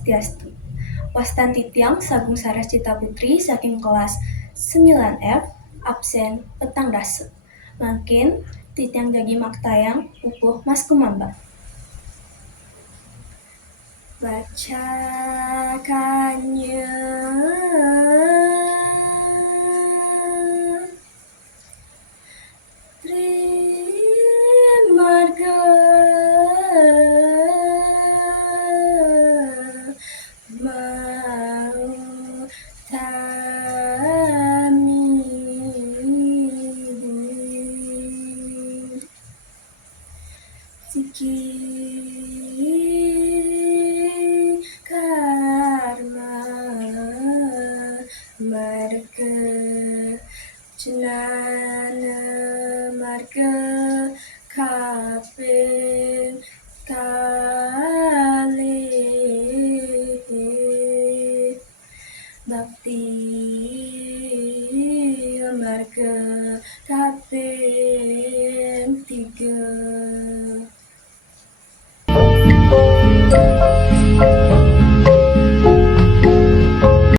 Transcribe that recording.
Swastiastu. Wastan Titiang Sagung Saras Cita Putri saking kelas 9F absen petang dase. Makin Titiang Jagi Maktayang pupuh Mas Kumamba. Bacakannya Trimarga mau tami Siki karma marga cenana marga kaping kalih bakti marga kaping 3